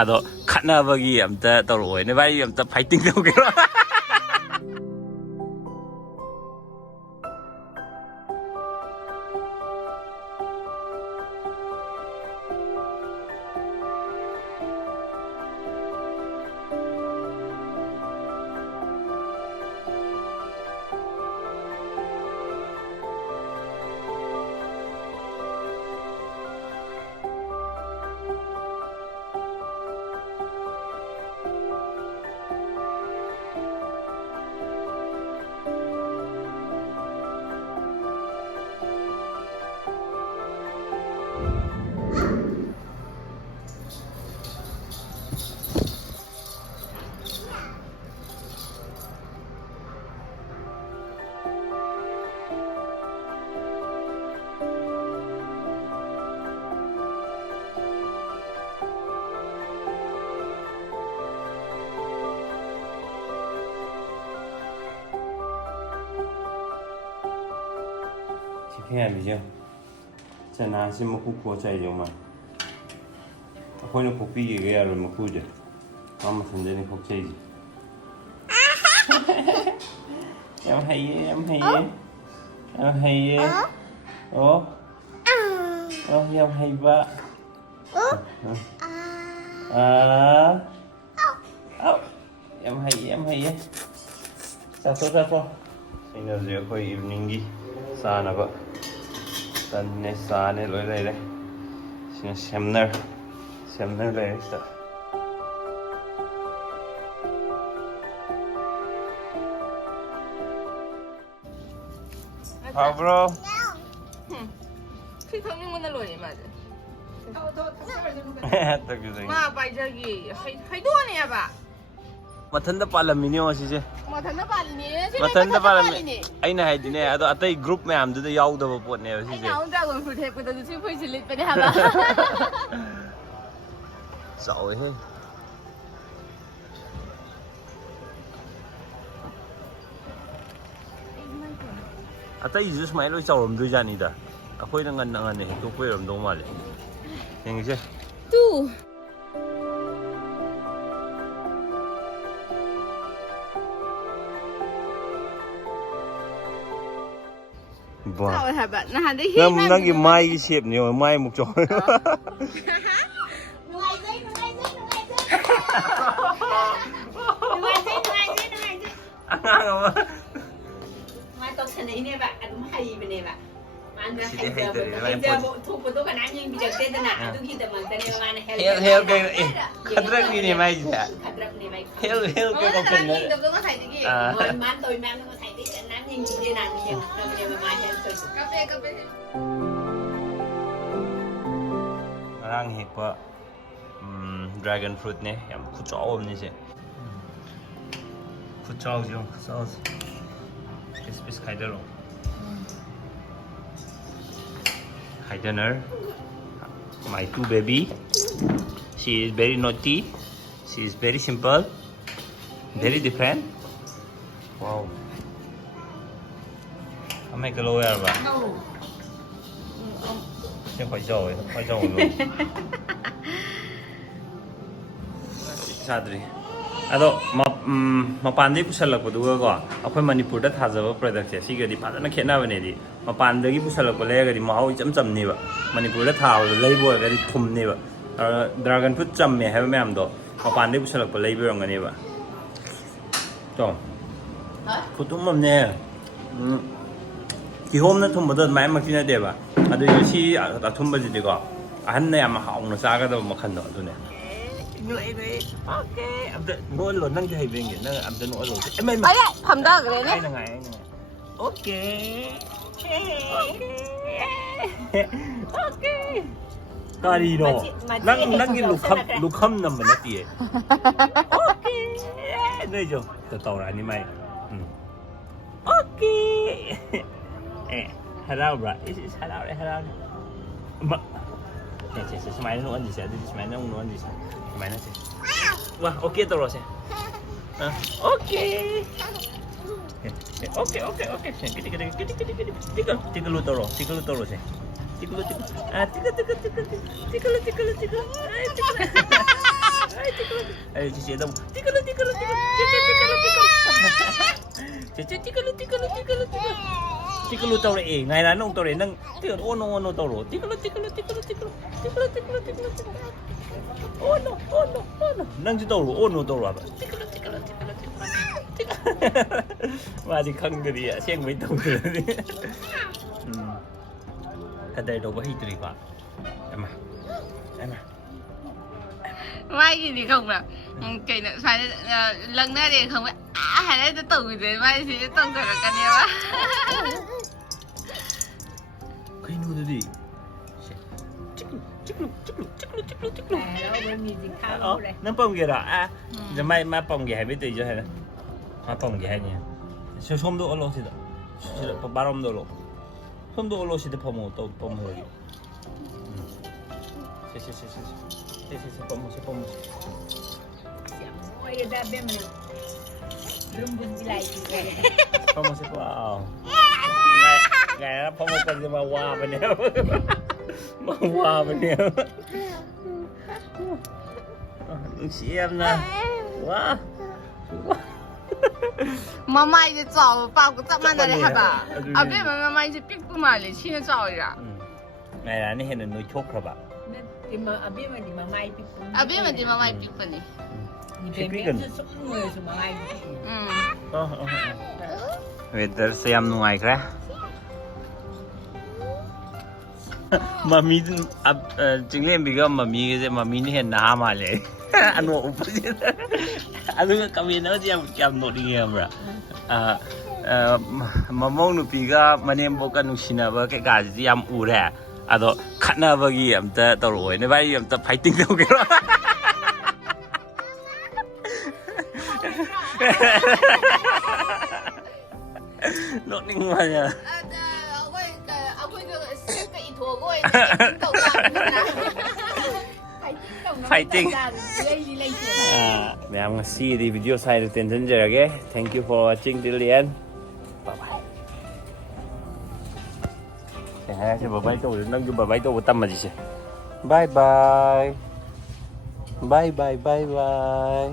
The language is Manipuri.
ꯑꯗꯣ ꯈꯠꯅꯕꯒꯤ ꯑꯝꯇ ꯇꯧꯔꯛꯑꯣꯏ ꯚꯥꯏ ꯑꯝꯇ ꯐꯥꯏꯇꯤꯡ ꯇꯧꯒꯦꯔꯣ ꯍꯦꯜꯂꯤꯁꯦ ꯆꯅꯥꯁꯤ ꯃꯀꯨ ꯈꯣꯠꯆꯩꯗꯧ ꯃꯥꯜꯂꯦ ꯑꯩꯈꯣꯏꯅ ꯈꯣꯛꯄꯤꯒꯦꯒ ꯌꯥꯔꯣꯏ ꯃꯀꯨꯁꯦ ꯃꯥ ꯃꯊꯟꯗꯅꯤ ꯈꯣꯛꯆꯩꯁꯦ ꯌꯥꯝ ꯍꯩꯌꯦ ꯌꯥꯝ ꯍꯩꯌꯦ ꯌꯥꯝ ꯍꯩꯌꯦ ꯑꯣ ꯑꯣ ꯌꯥꯝ ꯍꯩꯕ ꯌꯥꯝ ꯍꯩꯌꯦ ꯌꯥꯝ ꯍꯩꯌꯦ ꯆꯥꯊꯣꯛ ꯆꯥꯊꯣꯛ ꯑꯩꯅ ꯍꯧꯖꯤꯛ ꯑꯩꯈꯣꯏ ꯏꯚꯤꯅꯤꯡꯒꯤ ꯆꯥꯅꯕ ꯇꯟꯅꯦ ꯆꯥꯅꯦ ꯂꯣꯏ ꯂꯩꯔꯦ ꯁꯤꯅ ꯁꯦꯝꯅꯔ ꯂꯩꯔꯦ ꯁꯤꯗ ꯍꯥꯎꯕ꯭ꯔꯣ? ꯁꯤ ꯊꯛꯅꯤꯡꯕꯅ ꯂꯣꯏꯔꯦ ꯃꯥꯁꯦ. ꯃꯥ ꯄꯥꯏꯖꯒꯦ ꯍꯩꯗꯣꯛꯑꯅꯤ ꯍꯥꯏꯕ. ꯃꯊꯟꯇ ꯄꯥꯜꯂꯝꯃꯤꯅꯦ ꯁꯤꯁꯦ. ꯃꯊꯟꯇ ꯄꯥꯜꯂꯤꯅꯦ. ꯃꯊꯟꯇ ꯄꯥꯜꯂꯝꯃꯤ. ꯑꯩꯅ ꯍꯥꯏꯗꯤꯅꯦ ꯑꯗꯣ ꯑꯇꯩ ꯒ꯭ꯔꯨꯞ ꯃꯌꯥꯝꯗꯨꯗ ꯌꯥꯎꯗꯕ ꯄꯣꯠꯅꯦꯕ ꯁꯤꯁꯦ. ꯑꯩꯅ ꯗ꯭ꯔꯥꯒꯣꯟ ꯐ꯭ꯔꯨꯠ ꯍꯦꯛꯄꯗꯁꯨ ꯁꯤ ꯐꯨꯏꯁꯤ ꯂꯤꯠꯄꯅꯦ ꯍꯥꯏꯕ. ꯆꯥꯎꯋꯦꯍꯦ. ꯑꯇꯩꯁꯨ ꯁꯨꯃꯥꯏꯅ ꯂꯣꯏ ꯆꯥꯎꯔꯝꯗꯣꯏꯖꯥꯠꯅꯤꯗ. ꯑꯩꯈꯣꯏꯅ ꯉꯟꯅ ꯍꯦꯛꯇꯣꯛꯄ ꯑꯣꯏꯔꯝꯗꯧ ꯃꯥꯜꯂꯦ. ꯌꯦꯡꯉꯤꯁꯦ. ꯆꯥꯎꯋꯦ ꯍꯥꯏꯕ. ꯅꯍꯥꯟꯗꯩ ꯅꯪꯒꯤ ꯃꯥꯏꯒꯤ ꯁꯦꯞꯅꯦ ꯃꯥꯏꯃꯨꯛ ꯆꯥꯎꯋꯦ. ꯑꯉꯥꯡ ꯑꯃ ꯃꯥꯏ ꯇꯧꯁꯟꯅꯩꯅꯦꯕ ꯑꯗꯨꯝ ꯍꯩꯕꯅꯦꯕ. ꯃꯥꯅ ꯍꯩꯖꯕ ꯊꯣꯛꯄꯗꯣ ꯀꯅꯥꯝ ꯌꯦꯡꯕꯤꯔꯛꯇꯦꯗꯅ ꯑꯗꯨꯒꯤꯗꯃꯛꯇꯅꯦꯕ ꯃꯥꯅ ꯍꯦꯜ ꯀꯩ ꯈꯗ꯭ꯔꯛꯅꯤꯅꯦ ꯃꯥꯏꯁꯦ. ꯈꯗ꯭ꯔꯛꯅꯦ ꯃꯥꯏ. ꯍꯦꯜ ꯀꯩ ꯀꯧꯁꯟꯅ. ꯌꯦꯡꯗꯕꯗꯣ ꯉꯁꯥꯏꯗꯒꯤ. ꯃꯥꯅ ꯇꯧꯏ ꯃꯌꯥꯝꯗꯣ ꯉꯁꯥꯏꯗꯒꯤ ꯀꯅꯥꯝ ꯌꯦꯡꯕꯤꯗꯦ ꯅꯥꯅ ꯌꯦꯡꯉꯛꯇꯕꯅꯦꯕ ꯃꯥ ꯍꯦꯜ ꯇꯧꯏꯗꯣ. ꯀꯞꯄꯦ. ꯉꯔꯥꯡ ꯍꯦꯛꯄ ꯗ꯭ꯔꯥꯒꯟ ꯐ꯭ꯔꯨꯠꯅꯦ ꯌꯥꯝ ꯈꯨꯆꯥꯎ ꯑꯃꯅꯤ ꯁꯦ. ꯈꯨꯆꯥꯎꯁꯦ ꯌꯥꯝ ꯈꯨꯆꯥꯎꯁꯦ. Piece ꯈꯥꯏꯗꯔꯣ. Haidener, my two baby. She is very naughty. She is very simple, very different. Wow. How many kilo are you? No. Xem phải rồi luôn. Sadri. Ado mapandai pusalakpaduga ko akhoi Manipurda thajaba product se sigadi phajana khenabane di mapandagi pusalakpa leragadi mahau icham chamni ba Manipurda thawada leibo gadi thumni ba dragon fruit chamme haiba mayam do mapandai pusalakpa leibirangani ba to khutum amne kihomna thumbada mai makina deba adu si athumba jidi ko ahanna yam hauna chagada makhan do adune Okay, abda ngolo nang jay bengge nang abda ngolo. May famda gre ne. Ay nga. Okay. Okay. Karino. Nang lukham naman na tiye. Okay. Nay jo. Totoo ra ni may. Okay. Hello bro. Is hello. Ba. Yes. Smile no andi siya. Smile no andi siya. Gimana sih? Wah, oke terus ya. Oke. Oke. Tiga lu terus ya. Tiga lu. chị sẽ đâu tích cái tích cái tích cái chị tích cái tích cái tích cái tích cái tàu này ngày nào nông tàu này nâng tích cái ôn tàu rồi tích cái tích cái tích cái tích cái tích cái tích cái tích cái tích cái ôn nâng chỉ tàu rồi ôn tàu rồi tích cái tích cái tích cái tích cái mà chỉ khăng cái gì à xem mấy tàu rồi cái đây đâu có hít được quá em à mai gì thì không là cái nữa phải lần này thì không hay là tôi tổng rồi mai thì tổng rồi là cái điều á cái nuôi gì đâu bên mình khao đây nó bông kìa đó à giờ mai bông kìa hay biết từ cho hay là mai bông kìa hay nhỉ số hôm đó alo gì đó gì đó ba hôm đó alo hôm đó alo gì đó bông to bông hơi bông ôi ra bên mình lung bung đi lại bông sẽ wow ngày đó bông cần gì mà wow bên nhau mà wow bên nhau được chị em nè wow妈妈一直找包个这么的嘞，好吧？啊，别妈妈一直并不买嘞，现在找一个。ngày đó này hiện nuôi chốt rồi bạn thì mà ở bên mình thì mà mai bị啊，别问你妈妈并不呢。 thì về bên số người rồi mà mai weather xem ngoài cái mami chính lên bị cái mami này hiện na màเลยanh ngộ anh lúc kami nó chỉ làm nốt đi em rồi mà mong nụ bị cái mà nem bốc cái nụ xin vào cái gà gì em u đấy à đó khát na vào cái em ta tao rồi nên vậy em ta phải tính đâu cái đó nốt đi ngoài nha fighting mẹ em see the video side attention giờ okay thank you for watching till the end bye bye thế cho bye tôi nâng cho bye tôi tâm mà gì bye bye bye bye bye bye